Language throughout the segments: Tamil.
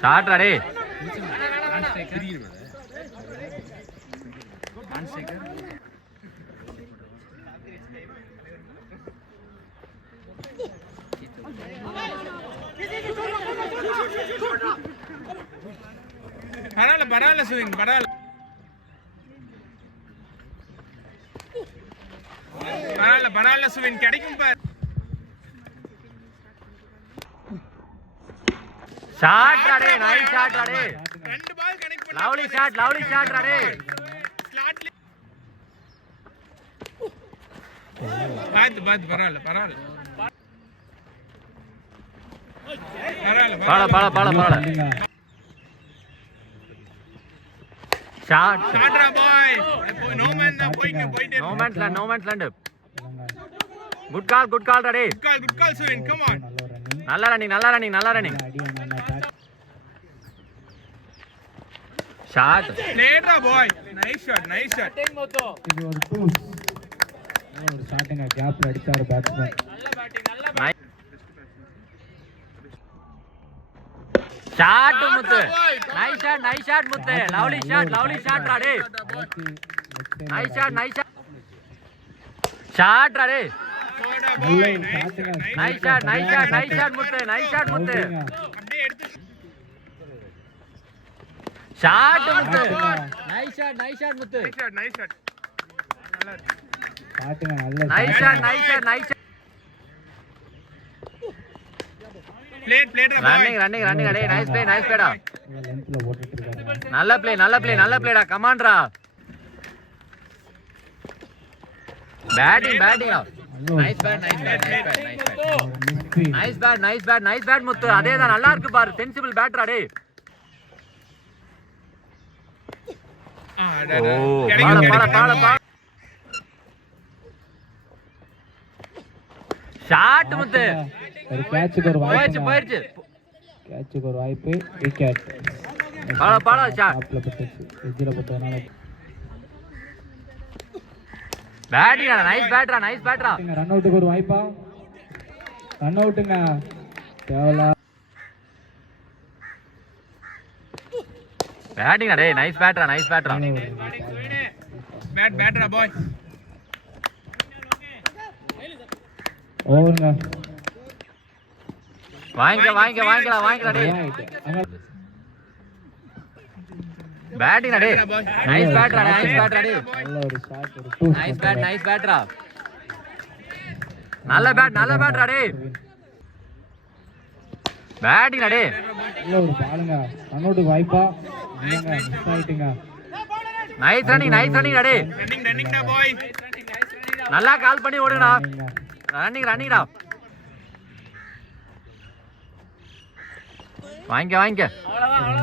ஷாட் ரெடி பரவாயில்ல சுவின் பரவாயில்ல சுவின் கிடைக்கும் பார் shot ready nice shot ready ரெண்டு பால் கனெக்ட் பண்ணி லவ்லி ஷாட் ரெடி ஸ்லாட்ல பாத்து பரவாயில்ல ஷாட் ஷாட்ரா பாய் நோ மேன் தான் போயிட்டே no man's land good call ready good call சுவின் கம் ஆன் நல்ல ரன்னிங் ஷாட் லேட்ரா பாய் நைஸ் ஷாட் இது ஒரு டூஸ் ஒரு ஷாட்டுங்க கேப்ல அடிச்சாரு batsman shot Muthu nice shot Muthu lovely shot ready nice shot ready nice shot Muthu அப்படியே எடுத்து shot Muthu nice shot Muthu nice shot நல்லா ஷாட்டுங்க நல்ல நைஸ் ஷாட் பிளேட்ரா பாய் ரன்னிங் அடே நைஸ் பிளேடா லென்த்ல போட்டுட்டு இருக்காங்க நல்ல பிளேடா கமான்ட்ரா பேட்டிங் நைஸ் பேட் முத்து அதேதான் நல்லா இருக்கு பாரு சென்சிபிள் பேட்டரா டே ஷாட் முத்து ஒரு கேட்சுக்கு ஒரு வாய்ப்பு போயிடுச்சு கேட்சுக்கு ஒரு வாய்ப்பு விக்கெட் பாலா ஷாட் டாப்ல பட்டுச்சு எட்ஜ்ல பட்டதனால பேட்டிங் நைஸ் பேட்டரா ரன் அவுட்டுக்கு ஒரு வாய்ப்பா ரன் அவுட்டுங்க தேவலா பேட்டிங் டே நைஸ் பேட்டரா பேட்ரா பாய் ஓவருங்க வாங்கிக்கலாம் டே பேட்டிங் டே நைஸ் பேட்டரா டே நல்ல ஒரு ஷாட் ஒரு டூ நைஸ் பேட்டரா நல்ல பேட்டரா டே பேட்டிங் டே நல்ல ஒரு பாலுங்க ரன் அவுட்டுக்கு வாய்ப்பா இல்லங்க மிஸ் ஆயிட்டுங்க நைஸ் ரன்னிங் டே ரன்னிங் டா பாய் நல்லா கால் பண்ணி ஓடுடா ரன்னிங்டா வாங்கிக்க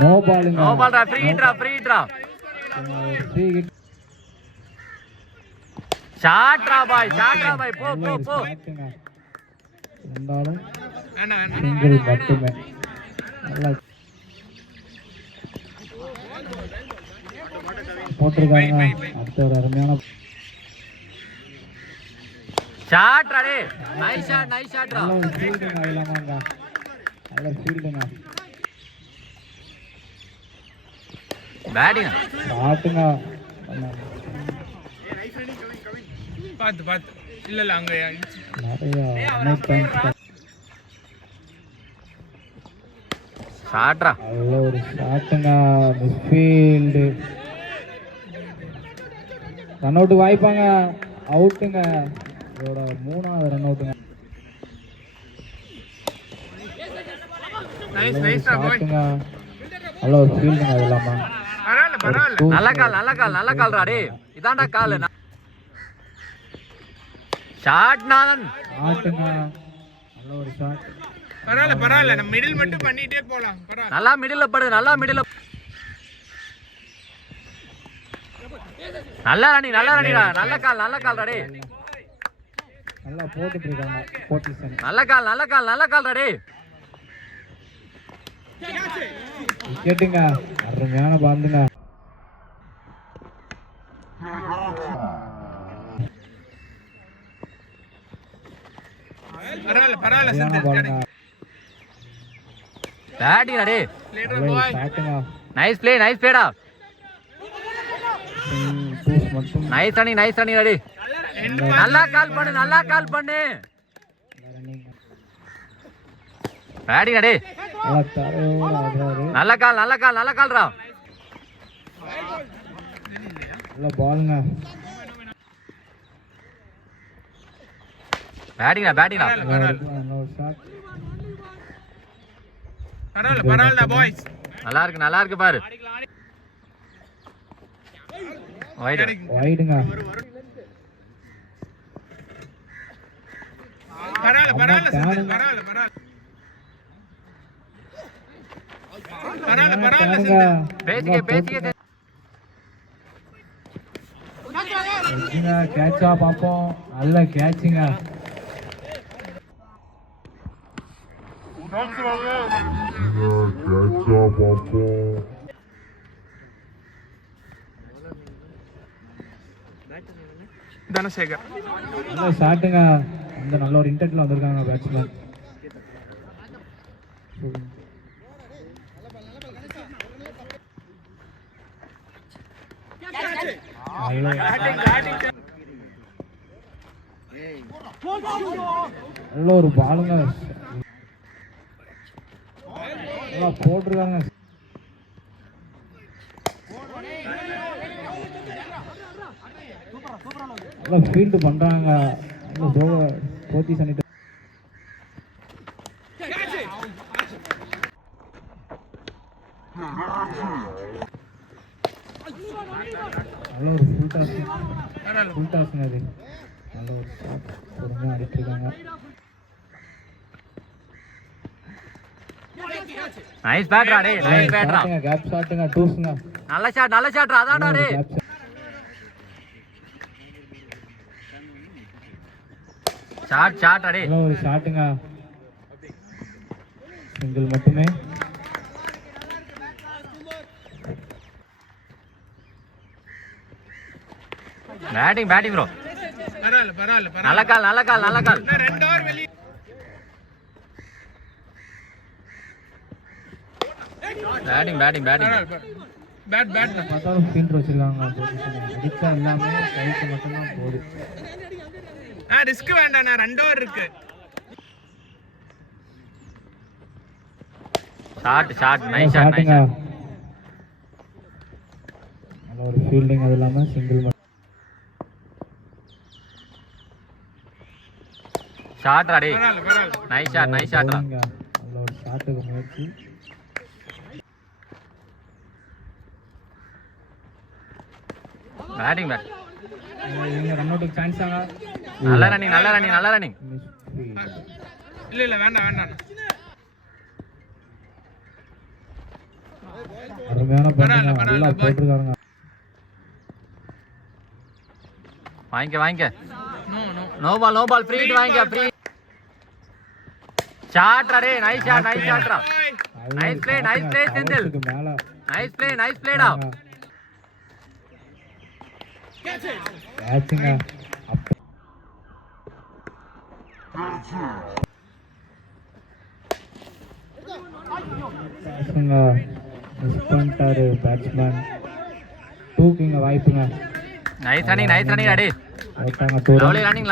நோ பாலுங்க ஃப்ரீ ட்ரா ஃப்ரீ ஹிட் ஷாட்ரா பாய் போ இருந்தாலும் அண்ணா சிங்கிள் மட்டுமே நல்லா போட்டிருக்காங்க அடுத்த ஒரு அருமையான ஷாட் ரெடி நைஸ் ஷாட்ரா நல்ல ஒரு ஃபீல்டுங்க இல்லாமங்க நல்ல ஃபீல்டுங்க பேட்டிங் ஷாட்டுங்க பாத்து இல்ல அங்க நிறைய நைட் டைம்ஸ் ஷாட்ரா நல்ல ஒரு ஷாட்டுங்க மிஸ்ஃபீல்டு ரன் அவுட் வாய்ப்பாங்க அவுட்டுங்க இதோட மூணாவது ரன் அவுட்டுங்க ஷாட்டுங்க நல்ல ஒரு ஃபீல்டுங்க அது இல்லாம நல்ல கால் ராடே இதான்டா கால் ஷாட் நாதன் ஷாட்டுங்க நல்ல ஒரு ஷாட் பரவாயில்ல நம்ம மிடில் மட்டும் பண்ணிட்டே போலாம் பரவாயில்ல நல்லா மிடில்ல படு நல்ல ரன்னிடா நல்ல கால் ராடே நல்லா போட்டுட்டு இருக்காங்க போட்டிஷன் நல்ல கால் ராடே விக்கெட்டுங்க அருமையான பாந்துங்க பரவாயில்ல பரவாயில்ல சரியான செந்தில் பாலுங்க. பேட்டிங் டே லீடர் நல்ல ஒரு பாய் ஷாட்டுங்க. நைஸ் பிளேடா டூஸ் மட்டும் நைஸ் அணி டே நல்லா கால் பண்ணு ரன்னிங். பேட்டிங் டே நல்லா தரையோட ஆடுறாரு. நல்ல கால்ரா நல்ல பாலுங்க. பேட்டிங்டா நல்ல ஒரு ஷாட். பரவாயில்ல பாய்ஸ் நல்லா இருக்கு பாரு வைடு வைடுங்க. பரவாயில்ல செந்தில் பரவாயில்ல தேனுங்க. பேசிக்க கேட்சா பாப்போம். நல்ல கேட்சுங்க. தனசேகர் நல்ல ஷாட்டுங்க. அந்த நல்ல ஒரு இன்டெக்ட்ல வந்திருக்காங்க பேட்ஸ்மேன். நல்ல ஒரு பாலுங்க. நல்லா போட்டிருக்காங்க. நல்லா ஃபீல்டு பண்றாங்க. போத்தி சனிட்டு நல்ல ஒரு ஃபுல் டாஸ்ங்க அது. நல்ல ஒரு ஷாட் பொறுமையாக அடிச்சிருக்காங்க. நைஸ் பேட்ரா டே நைஸ் பேட்ரா கேப் ஷாட்டுங்க. டூஸ்ங்க. நல்ல ஷாட்ரா அதான்டா டே ஷாட் டே நல்ல ஒரு ஷாட்டுங்க. சிங்கிள் மட்டுமே. பேட்டிங் ப்ரோ பரவாயில்ல நல்ல கால் ரெண்டு ஓவர் வெளிய பேட்டிங் பேட் பார்த்தாலும் ஃபீல்டு வச்சிருக்காங்க. அடிச்சா எல்லாமே கைக்கு மட்டும்தான் போகுது. ரிஸ்க் வேண்டாண்ணா ரெண்டு ஓவர் இருக்கு. ஷாட் நைஸ் ஷாட்டுங்க. நல்ல ஒரு ஃபீல்டிங். அது இல்லாமல் சிங்கிள் ஷாட்ரா டே பரவாயில்ல நைஸ் ஷாட்ரா நல்ல ஒரு ஷாட்டுக்கு முயற்சி. பேட்டிங் இவங்க ரன் அவுட்டுக்கு சான்ஸ் ஆங்க. நல்ல ரன்னிங் இல்ல வேண்டாம் அருமையான பேட்டிங். நல்லா போட்டிருக்காங்க. வாங்கிக்க நோ பால் ஃப்ரீ வாங்கிக்க ஃப்ரீ ஷாட்ரா டே நைஸ் ஷாட்ரா நைஸ் ப்ளே செந்தில் மேல நைஸ் பிளேடா கேட்சுங்க. மிஸ் பண்ணிட்டாரு பேட்ஸ்மேன். தூக்குங்க வாய்ப்புங்க. நைஸ் ரன்னிங் டே ஓட்டாங்க தூரம். லவ்லி ரன்னிங்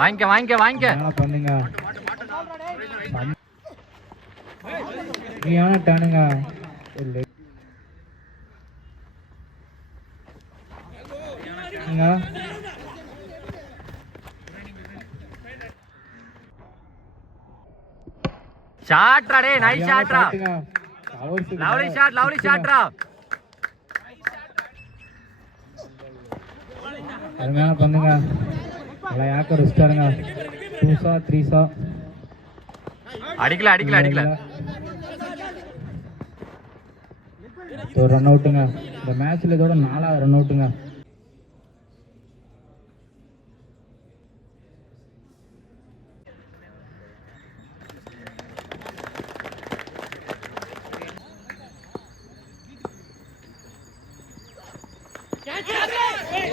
வாங்கிக்க என்ன பண்ணுங்க. நீயான டேனுங்க. ஷாட்ரா டே நைஸ் ஷாட்ரா லவ்லி ஷாட்ரா அருமையான பண்ணுங்க. நல்லா யாக்க ரெஸ்டாருங்க. 2 3 அடிக்கல ஒரு ரன் அவுட்டுங்க. இந்த மேட்ச்ல இதோட 4வது ரன் அவுட்டுங்க.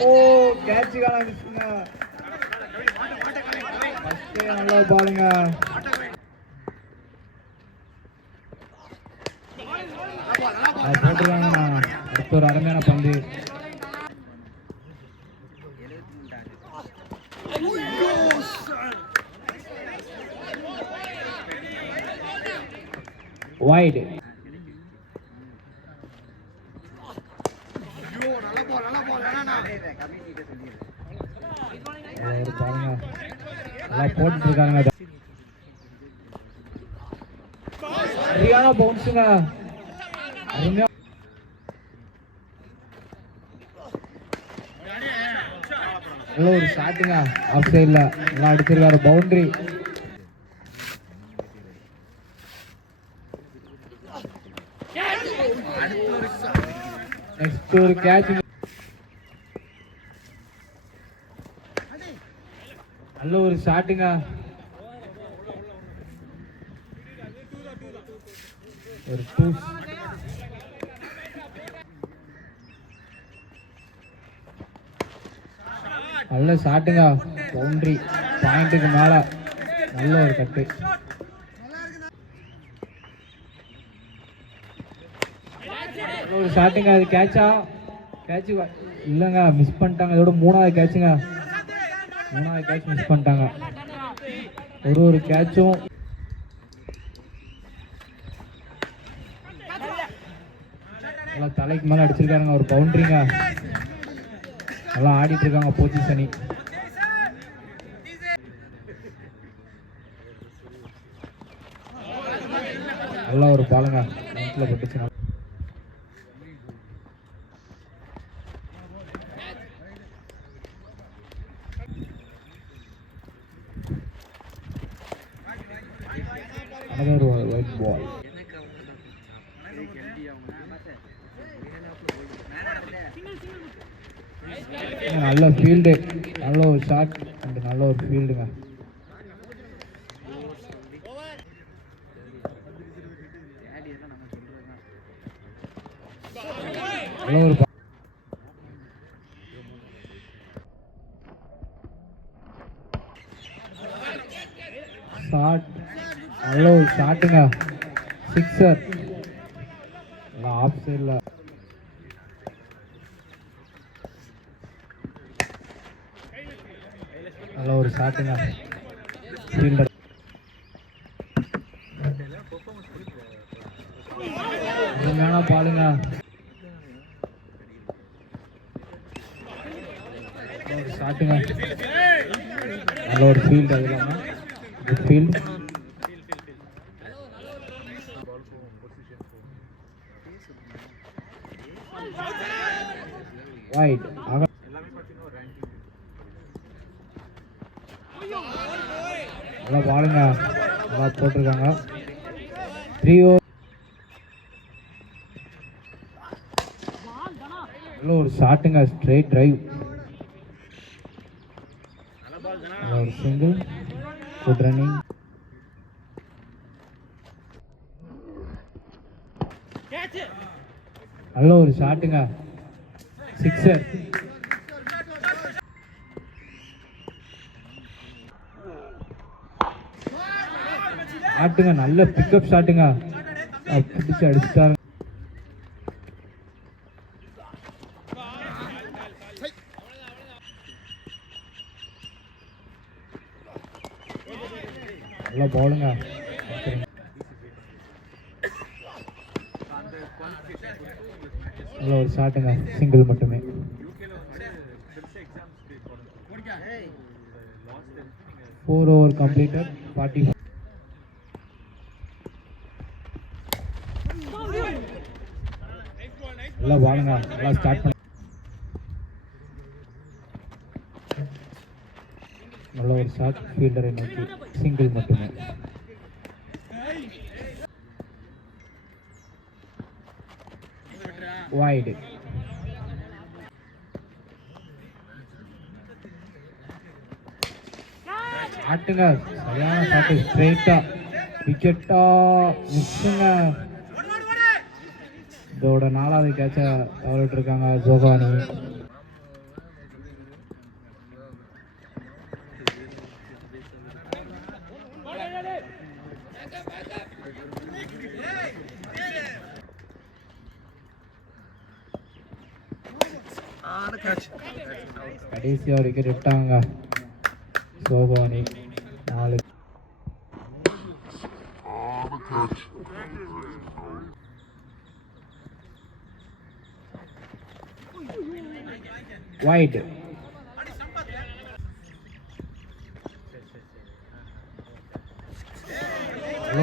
ஓ கேட்சுக்கான மிஸ்ங்க. ஃபர்ஸ்டே நல்லா பாலுங்க. போட்டுருக்காங்கண்ணா. அடுத்த ஒரு அருமையான பந்து. வைடு. பாருங்க நல்லா போட்டு இருக்காங்க. சரியான பவுன்ஸுங்க. அருமையா நல்ல ஒரு ஷாட்டுங்க. ஆஃப் சைட்ல நல்லா அடிச்சிருக்காரு. பவுண்டரி. நெக்ஸ்ட் ஒரு கேட்ச். நல்ல ஒரு ஷாட்டுங்க. ஒரு டூஸ். நல்ல ஷாட்டுங்க. பவுண்டரி பாயிண்ட்டுக்கு மேல நல்ல ஒரு கட்டு. ஒரு ஷாட்டுங்க. அது கேட்சா? கேட்ச் இல்லைங்க, மிஸ் பண்ணிட்டாங்க. இதோட மூணாவது கேட்சுங்க. மூணாவது கேட்ச் மிஸ் பண்ணிட்டாங்க. ஒரு கேட்சும் நல்லா தலைக்கு மேலே அடிச்சிருக்காருங்க. ஒரு பவுண்டரிங்க. நல்லா ஆடிட்டு இருக்காங்க பொசிஷனி. நல்லா ஒரு பாலுங்க. நெட்ல பட்டுச்சுங்க. another white ball. நல்ல ஃபீல்டு. நல்ல ஒரு ஷாட் அண்ட் நல்ல ஒரு ஃபீல்டுங்க. நல்ல ஒரு ஷாட். நல்ல ஒரு ஷாட்டுங்க. சிக்ஸர். ஆஃப் சைடில் நல்ல ஒரு ஷாட்டுங்க. ஃபீல்டர். அருமையான பாலுங்க. ஒரு ஷாட்டுங்க. நல்ல ஒரு ஃபீல்டு. அது இல்லாமல் குட் ஃபீல்ட். வைட். நல்லா பாலுங்க. நல்லா போட்டிருக்காங்க. 3 ஓவர். நல்ல ஒரு ஷாட்டுங்க. Straight drive. ஒரு சிங்கிள். Good running. நல்ல ஒரு ஷாட்டுங்க. சிக்ஸர். ஷாட்டுங்க. நல்ல பிக்கப் ஷாட்டுங்க. பிடிச்சு அடிச்சுட்டாங்க. நல்லா பவுலுங்க. நல்ல ஒரு ஷாட்டுங்க. சிங்கிள் மட்டுமே. Four over completed. 40. நல்லா பாருங்க. நல்லா ஸ்டார்ட் பண்ண. நல்ல ஒரு ஷாட். ஃபீல்டரை நோக்கி. சிங்கிள் மட்டுமே. வைடு. ஆட்டுங்க. சரியான ஷாட்டு. ஸ்ட்ரெயிட்டா. விக்கெட்டா? மிஸ்ஸுங்க. இதோட 4வது கேட்சை தவறிட்டு இருக்காங்க ஜோகானி. கடைசியாக ஒரு விக்கெட் விட்டாங்க சோபானி 4. வைட்.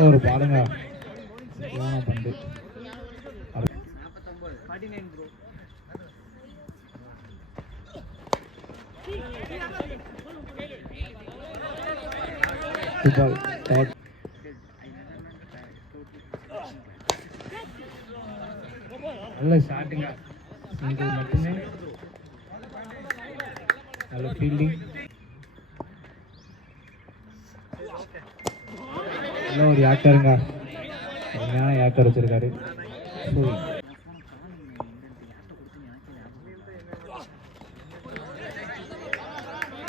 ஒரு பாடுங்க பந்து நல்ல ஷாட்டுங்க, சிங்கிள் மட்டுமே. நல்ல ஃபீல்டிங், நல்ல ஒரு யாக்கருங்க, அருமையான யாக்கர் வச்சிருக்காரு.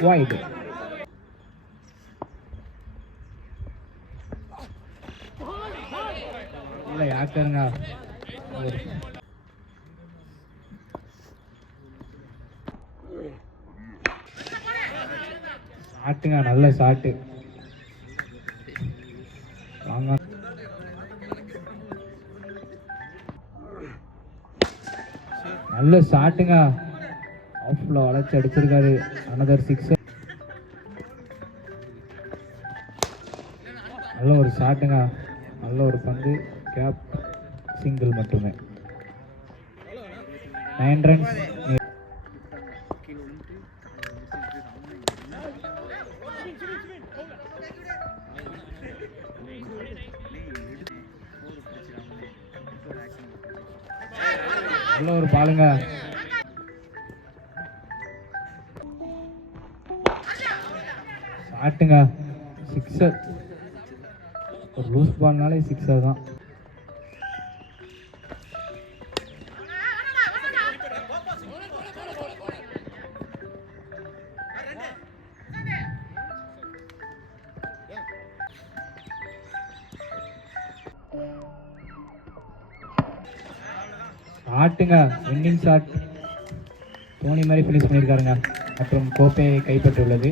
வைட். நல்ல யாக்கருங்க, ஷாட்டுங்க, நல்ல ஷாட்டு. வாங்க, நல்ல ஷாட்டுங்க, ஆஃப்ல வளைச்சு அடிச்சிருக்காரு. அனதர் 6. நல்ல ஒரு ஷாட்டுங்க, நல்ல ஒரு பந்து. கேப், சிங்கிள் மட்டுமே. 9 ரன்ஸ். நல்ல ஒரு பாலுங்க. ஷாட்டுங்க, 6. ஒரு லூஸ் பால்னாலே 6 தான். ஷாட்டுங்க, வின்னிங் ஷாட். தோனி மாதிரி ஃபினிஷ் பண்ணியிருக்காருங்க மற்றும் கோப்பையை கைப்பற்றியுள்ளது.